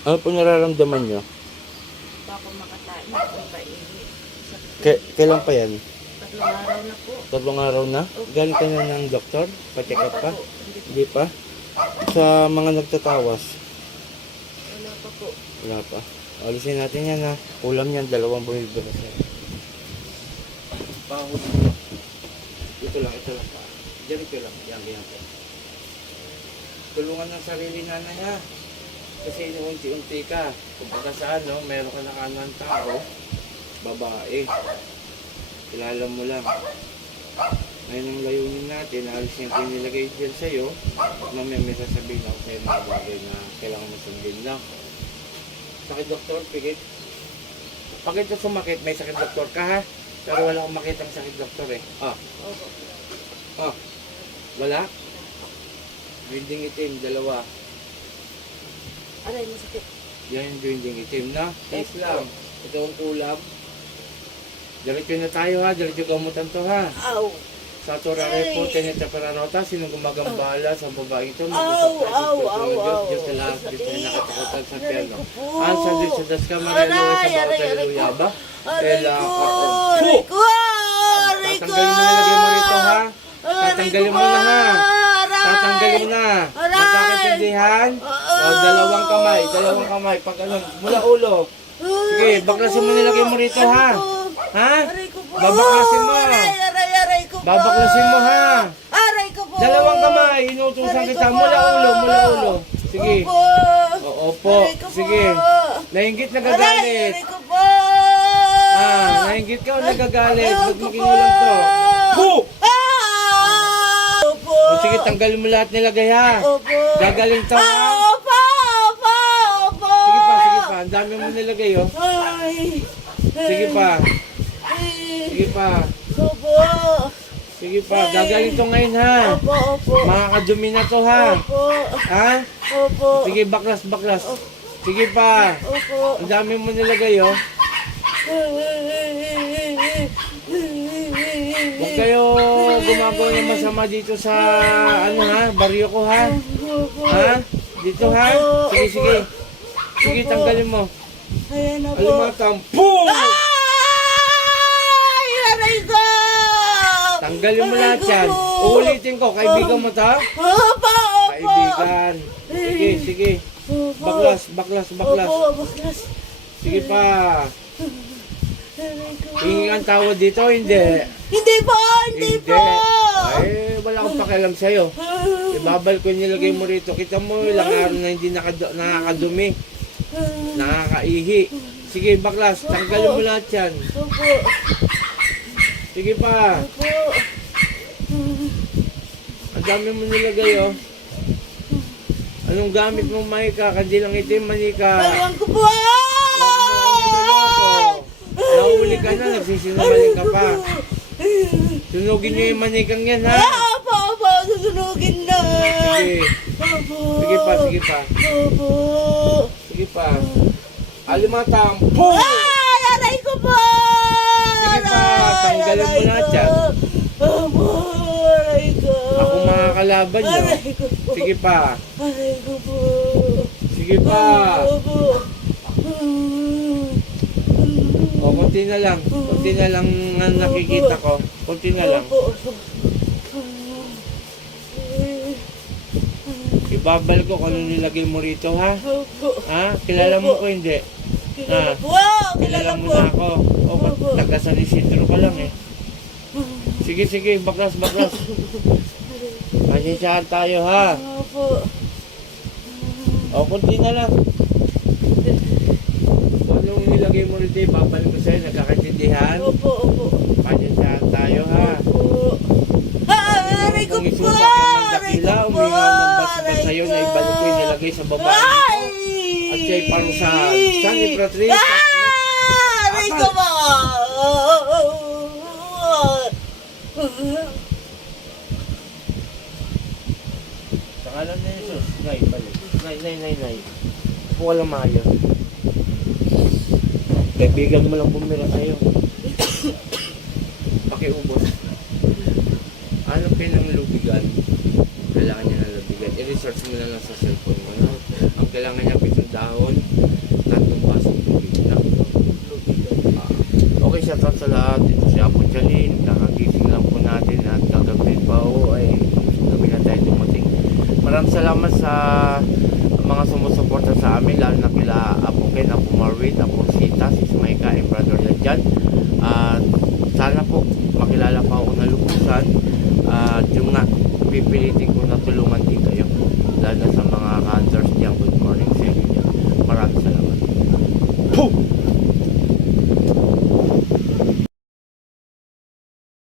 Ano po nararamdaman nyo? Bako makatain ako painit. Sa K- kailan pa yan? tatlong araw na po. Tatlong araw na? Galing ka na ng doktor? Pa-check up pa? po. Hindi, pa? Sa mga nagtatawas? wala pa po. Wala pa. Alisin natin yan ha. Kulam yan, dalawang bumibira sa'yo. Pahuli mo. Ito lang, ito lang pa. Diyan ito lang. Yan, yan. yan. Tulungan ng sarili nanay ha. Kasi inuunti-unti ka. Kung baka sa ano, meron ka nakanan tao, babae. Kilala mo lang. Ngayon ang layunin natin, alis yung pinilagay dyan sa'yo, mamaya may sasabihin ako sa'yo mga bagay na kailangan mo sundin lang. Sakit doktor, pigit. Pag ito sumakit, may sakit doktor ka ha? Pero wala akong makita ng sakit doktor eh. Ah, Opo. ah. Wala? Grinding itim, dalawa. Aray, masakit. Yan yung grinding itim na. Tiis lang. Ito ang kulam. Diretso na tayo ha, diretso gamutan to ha. Aw! Sa Torare po, Teneta Pararota, sino gumagambala sa babaeng ito? Aw, aw, aw, aw. Diyos sa lahat, Diyos na nakatakutan sa piano. Ang sa Diyos sa Das Camarero, sa bawat aray, aray haleluya ko. ba? Aray ko! Aray ko! Tatanggalin mo nilagay mo rito ha. Tatanggalin mo na ha. Aray! Tatanggalin mo na. Aray! Magkakaintindihan? O, dalawang kamay, dalawang kamay. Pag ano, mula ulo. Sige, Aray baklasin mo nilagay mo rito ha. Aray. Ha? Aray. Babaklasin mo. Aray, aray, aray ko po. Babaklasin mo ha. Aray ko po. Dalawang kamay, inutusan Aray kita mula ulo, mula ulo. Sige. Opo. Oo po. Aray ko po. Sige. Nainggit Aray, nagagalit. aray ko po. Ah, nainggit ka o nagagalit. Aray Huwag po. kinulang to. Puh! O sige, tanggalin mo lahat nilagay ha. Opo. Gagaling to ha. Ah, opo, opo, opo. Sige pa, sige pa. Ang dami mo nilagay oh. Ay. Sige pa. Ay. Sige pa. Opo. Sige pa. Gagaling to ngayon ha. Opo, opo. Makakadumi na to ha. Opo. Ha? Opo. Sige, baklas, baklas. Sige pa. Opo. Ang dami mo nilagay oh. Huwag kayo gumagawa ng masama dito sa ano ha, baryo ko ha. Ha? Dito ha? Sige, sige. Sige, tanggalin mo. Ayan na po. Alimatang. Boom! Ay! Aray ko! Tanggalin mo lahat yan. Uulitin ko. Kaibigan mo ta? Opo, opo. Kaibigan. Sige, sige. Baklas, baklas, baklas. Opo, baklas. Sige pa. Hingi ang tawad dito, hindi. Hindi po, hindi, po. Ay, wala akong pakialam sa'yo. Ibabal ko nilagay mo rito. Kita mo, ilang araw na hindi nakad- nakakadumi. Nakakaihi. Sige, baklas. Tanggalin mo lahat yan. Opo, Sige pa. opo. Ang dami mo nilagay, oh. Anong gamit mong manika? Kandilang itim, manika. Ayan ko po. Nahuli ka na, nagsisinungaling ka pa. Sunugin niyo yung manikang yan, ha? Ah, Opo, opo, susunugin na. Sige. Opo. Sige pa, sige pa. Opo. Sige pa. Alimatang. Boom! Ay, aray ko po! Sige pa, tanggalin mo aray lahat ko. yan. Opo, aray ko. Ako makakalaban niyo. Aray ko po. Sige pa. Aray ko po. Sige pa. Opo. O, konti na lang. Konti na lang ang nakikita ko. Konti na lang. Ibabal ko kung ano nilagay mo rito, ha? Ha? Kilala mo ko hindi? Wow, Kilala mo na ako. O, taga San Isidro ka lang eh. Sige, sige. Baklas, baklas. Pasensyahan tayo, ha? Opo. O, konti na lang. Nilagay mo rito, ibabal ko sa'yo. Nagkakaintindihan. Opo, opo. Pasensyahan tayo, ha? Opo. Ah, aray ko po. Aray ko po. Aray sa'yo ko. na ibalik ko yung nilagay sa babae Ay! At siya'y parusahan. Saan ni Patrick? Ah! Aray ko po. Sa ngalan ni Jesus. Nay, balik. Nay, nay, nay, nay. Ka lang maayos. Kaibigan mo lang bumira sa'yo. Pakiubos. Anong pinanglubigan? Kailangan niya ng lubigan. I-research mo na lang sa cellphone mo. No? Ang kailangan niya pitong dahon, tatlong baso tubig. Na. Ah, okay, shout out sa lahat. Ito si Apo Jalin. Kakagising lang po natin at kagabi pa o ay gabi na tayo dumating. Maraming salamat sa mga sumusuporta sa amin, lalo na kila Apo Ken, Apo Marwin, Apo Sin, pipilitin